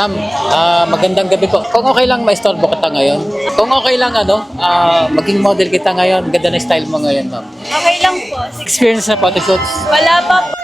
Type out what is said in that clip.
Ma'am, magandang gabi po. Kung okay lang, maistorbo kita ngayon. Kung okay lang, maging model kita ngayon. Ganda na style mo ngayon, ma'am. Okay lang po. Experience sa photoshoot. Wala pa po.